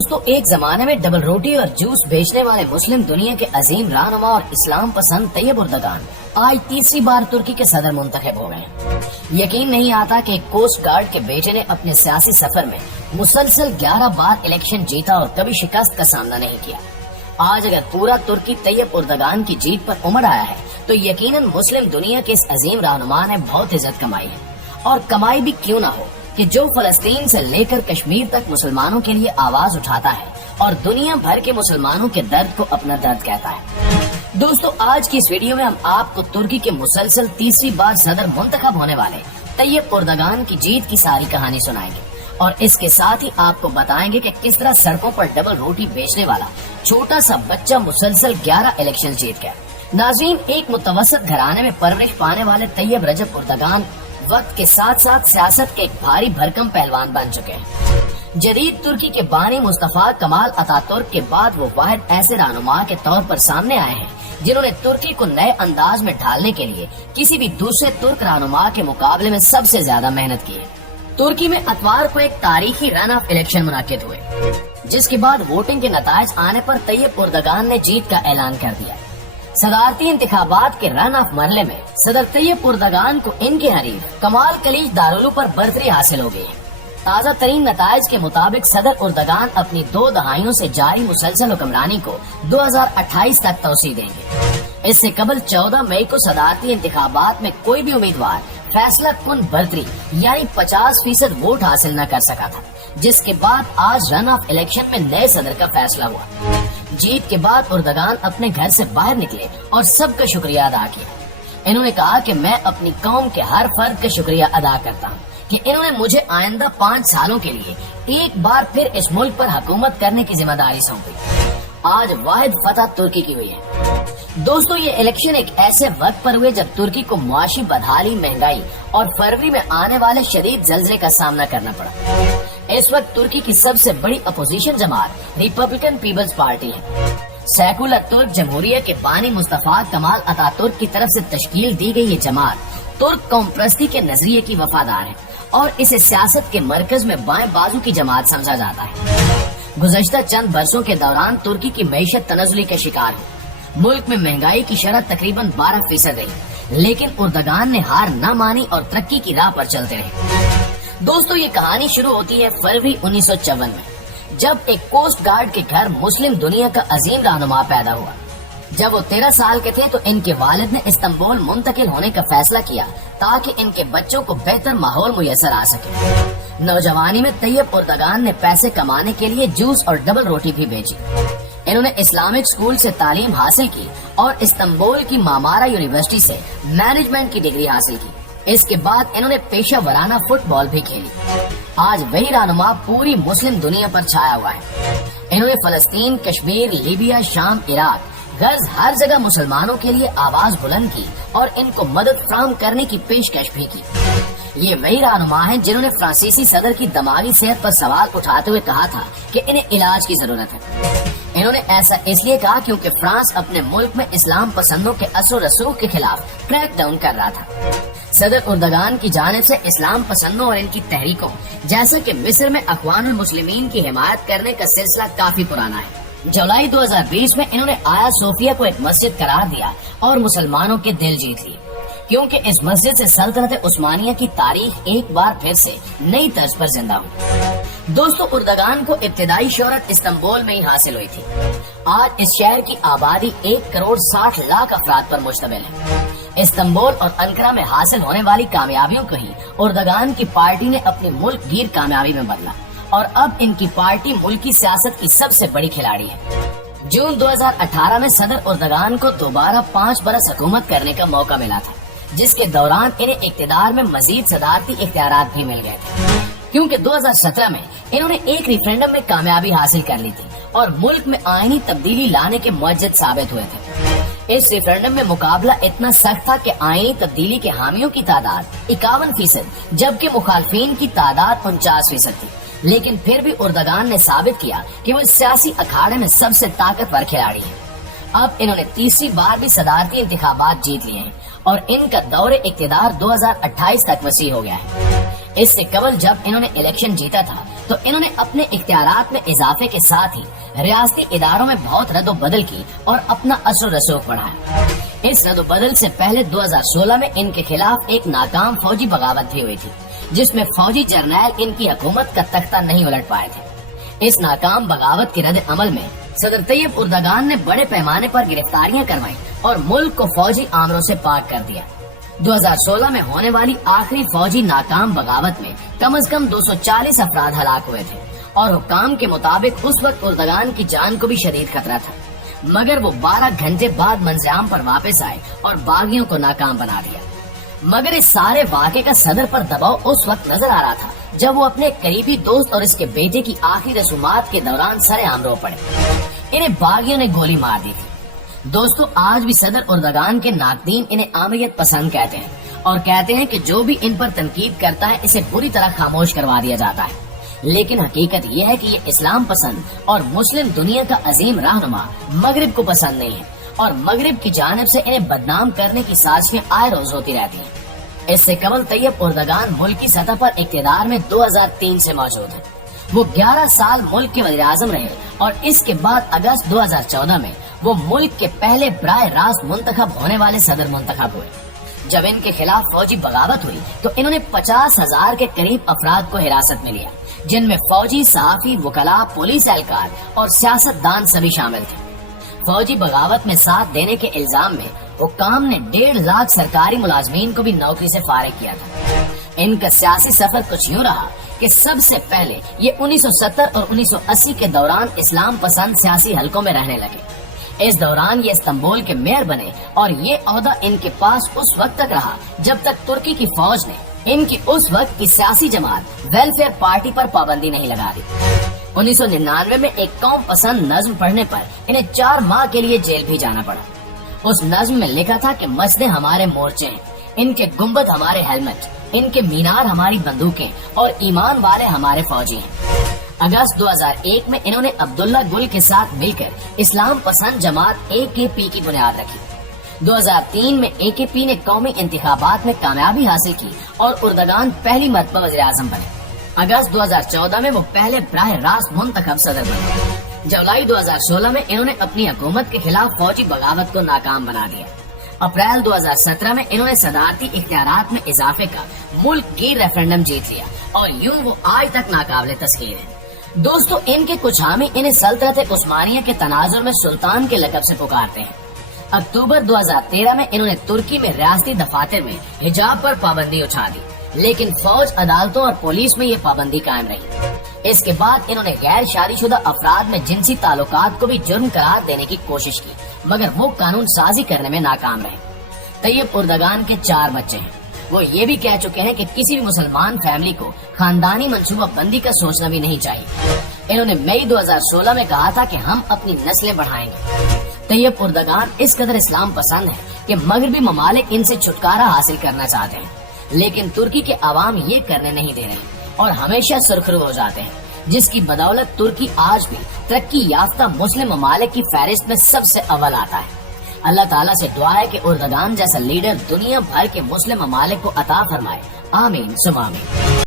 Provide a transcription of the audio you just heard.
दोस्तों एक जमाने में डबल रोटी और जूस बेचने वाले मुस्लिम दुनिया के अजीम रहनुमा और इस्लाम पसंद तैयब उर्दगान आज तीसरी बार तुर्की के सदर मुंतखब हो गए। यकीन नहीं आता कि कोस्ट गार्ड के बेटे ने अपने सियासी सफर में मुसलसल 11 बार इलेक्शन जीता और कभी शिकस्त का सामना नहीं किया। आज अगर पूरा तुर्की तैयब उर्दगान की जीत पर उमड़ आया है तो यकीनन मुस्लिम दुनिया के इस अजीम रहनुमा ने बहुत इज्जत कमाई है। और कमाई भी क्यों ना हो कि जो फलस्तीन से लेकर कश्मीर तक मुसलमानों के लिए आवाज उठाता है और दुनिया भर के मुसलमानों के दर्द को अपना दर्द कहता है। दोस्तों आज की इस वीडियो में हम आपको तुर्की के मुसलसल तीसरी बार सदर मुंतखब होने वाले तैयब उर्दगान की जीत की सारी कहानी सुनाएंगे और इसके साथ ही आपको बताएंगे कि किस तरह सड़कों पर डबल रोटी बेचने वाला छोटा सा बच्चा मुसलसल 11 इलेक्शन जीत गया। नाज़रीन, एक मुतवसत घराने में परवरिश पाने वाले तैयब रजब उर्दगान वक्त के साथ साथ सियासत के एक भारी भरकम पहलवान बन चुके हैं। जदीद तुर्की के बानी मुस्तफा कमाल अतातुर्क के बाद वो वाहिद ऐसे रहनुमा के तौर पर सामने आए हैं जिन्होंने तुर्की को नए अंदाज में ढालने के लिए किसी भी दूसरे तुर्क रहनुमा के मुकाबले में सबसे ज्यादा मेहनत की है। तुर्की में अतवार को एक तारीखी रन ऑफ इलेक्शन मुनाकिद हुए, जिसके बाद वोटिंग के नताइज आने पर तैयब उर्दगान ने जीत का ऐलान कर दिया। सदारती इंतखाबात के रन ऑफ मरले में सदर तैयब उर्दगान को इनके हरीफ कमाल कलीज दारुलू पर बर्तरी हासिल हो गई है। ताज़ा तरीन नताइज के मुताबिक सदर उर्दगान अपनी 2 दहाइयों से जारी मुसलसल हुक्मरानी को 2028 तक तोसी देंगे। इससे कबल 14 मई को सदारती इंतखाबात में कोई भी उम्मीदवार फैसला कुन बर्तरी यानी 50% वोट हासिल न कर सका था, जिसके बाद आज रन ऑफ इलेक्शन में नए सदर का फैसला हुआ। जीत के बाद उर्दगान अपने घर से बाहर निकले और सबका शुक्रिया अदा किया। इन्होंने कहा कि मैं अपनी कौम के हर फर्द का शुक्रिया अदा करता हूँ कि इन्होंने मुझे आइंदा 5 सालों के लिए एक बार फिर इस मुल्क पर हुकूमत करने की जिम्मेदारी सौंपी। आज वाहिद फतह तुर्की की हुई है। दोस्तों ये इलेक्शन एक ऐसे वक्त पर हुए जब तुर्की को मुआशी बदहाली, महंगाई और फरवरी में आने वाले शदीद जल्जले का सामना करना पड़ा। इस वक्त तुर्की की सबसे बड़ी अपोजिशन जमात रिपब्लिकन पीपल्स पार्टी है। सेकुलर तुर्क जमहूरिया के बानी मुस्तफा कमाल अतातुर्क की तरफ से तश्कील दी गई ये जमात तुर्क कौम परस्ती के नजरिए की वफादार है और इसे सियासत के मरकज में बाएं बाजू की जमात समझा जाता है। गुज़श्ता चंद बरसों के दौरान तुर्की की मईशत तनज़ुली का शिकार हुई। मुल्क में महंगाई की शरह तकरीबन 12% रही, लेकिन उर्दगान ने हार न मानी और तरक्की की राह पर चलते रहे। दोस्तों ये कहानी शुरू होती है फरवरी 1954 में, जब एक कोस्ट गार्ड के घर मुस्लिम दुनिया का अजीम रहनुमा पैदा हुआ। जब वो 13 साल के थे तो इनके वालिद ने इस्तांबुल मुंतकिल होने का फैसला किया ताकि इनके बच्चों को बेहतर माहौल मुयसर आ सके। नौजवानी में तैयब उर्दगान ने पैसे कमाने के लिए जूस और डबल रोटी भी बेची। इन्होंने इस्लामिक स्कूल से तालीम हासिल की और इस्तांबुल की मामारा यूनिवर्सिटी से मैनेजमेंट की डिग्री हासिल की। इसके बाद इन्होंने पेशा वराना फुटबॉल भी खेली। आज वही रहनुमा पूरी मुस्लिम दुनिया पर छाया हुआ है। इन्होंने फलस्तीन, कश्मीर, लीबिया, शाम, इराक, गर्ज हर जगह मुसलमानों के लिए आवाज बुलंद की और इनको मदद फ्राहम करने की पेशकश भी की। ये वही रहनुमा हैं जिन्होंने फ्रांसीसी सदर की दिमागी सेहत पर सवाल उठाते हुए कहा था कि इन्हें इलाज की जरूरत है। इन्होंने ऐसा इसलिए कहा क्योंकि फ्रांस अपने मुल्क में इस्लाम पसंदों के असर रसूख के खिलाफ क्रैक डाउन कर रहा था। सदर उर्दगान की जानिब से इस्लाम पसंदों और इनकी तहरीकों जैसे कि मिस्र में अखवानुल मुस्लिमीन की हिमायत करने का सिलसिला काफी पुराना है। जुलाई 2020 में इन्होंने आया सोफिया को एक मस्जिद करार दिया और मुसलमानों के दिल जीत लिए, क्योंकि इस मस्जिद से सल्तनत उस्मानिया की तारीख एक बार फिर से नई तर्ज पर जिंदा हुई। दोस्तों उर्दगान को इब्तिदाई शोहरत इस्तांबुल में ही हासिल हुई थी। आज इस शहर की आबादी 1 करोड़ 60 लाख अफराद पर मुश्तमिल है। इस्तांबुल और अंकारा में हासिल होने वाली कामयाबियों को ही उर्दगान की पार्टी ने अपनी मुल्क गिर कामयाबी में बदला और अब इनकी पार्टी मुल्क की सियासत की सबसे बड़ी खिलाड़ी है। जून 2018 में सदर उर्दगान को दोबारा 5 बरस हुकूमत करने का मौका मिला था, जिसके दौरान इन्हें इक़्तिदार में मजीद सदारती इख्तियारात भी मिल गए थे, क्योंकि 2017 में इन्होंने एक रेफरेंडम में कामयाबी हासिल कर ली थी और मुल्क में आईनी तब्दीली लाने के मुअज्जिद साबित हुए थे। इस रेफरेंडम में मुकाबला इतना सख्त था कि आईनी तब्दीली के हामियों की तादाद 51%, जबकि मुखालफिन की तादाद 49% थी। लेकिन फिर भी उर्दगान ने साबित किया कि वो सियासी अखाड़े में सबसे ताकतवर खिलाड़ी है। अब इन्होंने तीसरी बार भी सदारती इंतखाबात जीत लिए हैं और इनका दौरे इक़्तिदार 2028 तक वसी हो गया है। इससे कबल जब इन्होंने इलेक्शन जीता था تو انہوں نے اپنے اختیارات میں اضافے کے ساتھ ہی ریاستی اداروں میں بہت رد و بدل کی اور اپنا اثر و رسوخ بڑھایا۔ اس رد و بدل سے پہلے 2016 میں ان کے خلاف ایک ناکام فوجی بغاوت بھی ہوئی تھی، جس میں فوجی جرنیل ان کی حکومت کا تختہ نہیں الٹ پائے تھے۔ اس ناکام بغاوت کے رد عمل میں صدر طیب اردگان نے بڑے پیمانے پر گرفتاریاں کروائی اور ملک کو فوجی آمروں سے پاک کر دیا۔ 2016 میں ہونے والی آخری فوجی ناکام بغاوت میں کم از کم 240 افراد ہلاک ہوئے تھے اور حکام کے مطابق اس وقت اردگان کی جان کو بھی شدید خطرہ تھا، مگر وہ 12 گھنٹے بعد منصب پر واپس آئے اور باغیوں کو ناکام بنا دیا۔ مگر اس سارے واقعے کا صدر پر دباؤ اس وقت نظر آ رہا تھا جب وہ اپنے قریبی دوست اور اس کے بیٹے کی آخری رسومات کے دوران سرے عام رو پڑے۔ انہیں باغیوں نے گولی مار دی تھی۔ دوستو، آج بھی صدر اردگان کے ناقدین انہیں آمریت پسند کہتے ہیں اور کہتے ہیں کہ جو بھی ان پر تنقید کرتا ہے اسے بری طرح خاموش کروا دیا جاتا ہے، لیکن حقیقت یہ ہے کہ یہ اسلام پسند اور مسلم دنیا کا عظیم رہنما مغرب کو پسند نہیں ہے اور مغرب کی جانب سے انہیں بدنام کرنے کی سازشیں آئے روز ہوتی رہتی ہیں۔ اس سے قبل طیب اردگان ملکی سطح پر اقتدار میں 2003 سے موجود ہیں۔ وہ 11 سال ملک کے وزیر اعظم رہے اور اس کے بعد اگست 2014 میں وہ ملک کے پہلے براہ راست منتخب ہونے والے صدر منتخب ہوئے۔ جب ان کے خلاف فوجی بغاوت ہوئی تو انہوں نے 50,000 کے قریب افراد کو حراست میں لیا، جن میں فوجی، صحافی، وکلاء، پولیس اہلکار اور سیاست دان سبھی شامل تھے۔ فوجی بغاوت میں ساتھ دینے کے الزام میں حکام نے 1.5 لاکھ سرکاری ملازمین کو بھی نوکری سے فارغ کیا تھا۔ ان کا سیاسی سفر کچھ یوں رہا کہ سب سے پہلے یہ 1970 اور 1980 کے دوران اسلام پسند سیاسی حلقوں میں رہنے لگے۔ اس دوران یہ استنبول کے میئر بنے اور یہ عہدہ ان کے پاس اس وقت تک رہا جب تک ترکی کی فوج نے ان کی اس وقت کی سیاسی جماعت ویلفیئر پارٹی پر پابندی نہیں لگا دی۔ 1999 میں ایک قوم پسند نظم پڑھنے پر انہیں 4 ماہ کے لیے جیل بھی جانا پڑا۔ اس نظم میں لکھا تھا کہ مسجدیں ہمارے مورچے ہیں، ان کے گنبد ہمارے ہیلمٹ، ان کے مینار ہماری بندوقیں اور ایمان والے ہمارے فوجی ہیں۔ اگست 2001 میں انہوں نے عبداللہ گل کے ساتھ مل کر اسلام پسند جماعت AKP کی بنیاد رکھی۔ 2003 میں AKP نے قومی انتخابات میں کامیابی حاصل کی اور اردگان پہلی مرتبہ وزیر اعظم بنے۔ اگست 2014 میں وہ پہلے براہ راست منتخب صدر بنے۔ جولائی 2016 میں انہوں نے اپنی حکومت کے خلاف فوجی بغاوت کو ناکام بنا دیا۔ اپریل 2017 میں انہوں نے صدارتی اختیارات میں اضافے کا ملک گیر ریفرنڈم جیت لیا اور یوں وہ آج تک ناقابل تسخیر ہے۔ دوستو، ان کے کچھ حامی انہیں سلطنت عثمانیہ کے تناظر میں سلطان کے لقب سے پکارتے ہیں۔ اکتوبر 2013 میں انہوں نے ترکی میں ریاستی دفاتر میں حجاب پر پابندی اٹھا دی، لیکن فوج، عدالتوں اور پولیس میں یہ پابندی قائم رہی۔ اس کے بعد انہوں نے غیر شادی شدہ افراد میں جنسی تعلقات کو بھی جرم قرار دینے کی کوشش کی، مگر وہ قانون سازی کرنے میں ناکام رہے۔ طیب اردگان کے 4 بچے ہیں۔ وہ یہ بھی کہہ چکے ہیں کہ کسی بھی مسلمان فیملی کو خاندانی منصوبہ بندی کا سوچنا بھی نہیں چاہیے۔ انہوں نے مئی 2016 میں کہا تھا کہ ہم اپنی نسلیں بڑھائیں گے۔ طیب اردگان اس قدر اسلام پسند ہے کہ مغربی ممالک ان سے چھٹکارا حاصل کرنا چاہتے ہیں، لیکن ترکی کے عوام یہ کرنے نہیں دے رہے اور ہمیشہ سرخرو ہو جاتے ہیں، جس کی بدولت ترکی آج بھی ترقی یافتہ مسلم ممالک کی فہرست میں سب سے اول آتا ہے۔ اللہ تعالیٰ سے دعا ہے کہ اردگان جیسا لیڈر دنیا بھر کے مسلم ممالک کو عطا فرمائے۔ آمین ثم آمین۔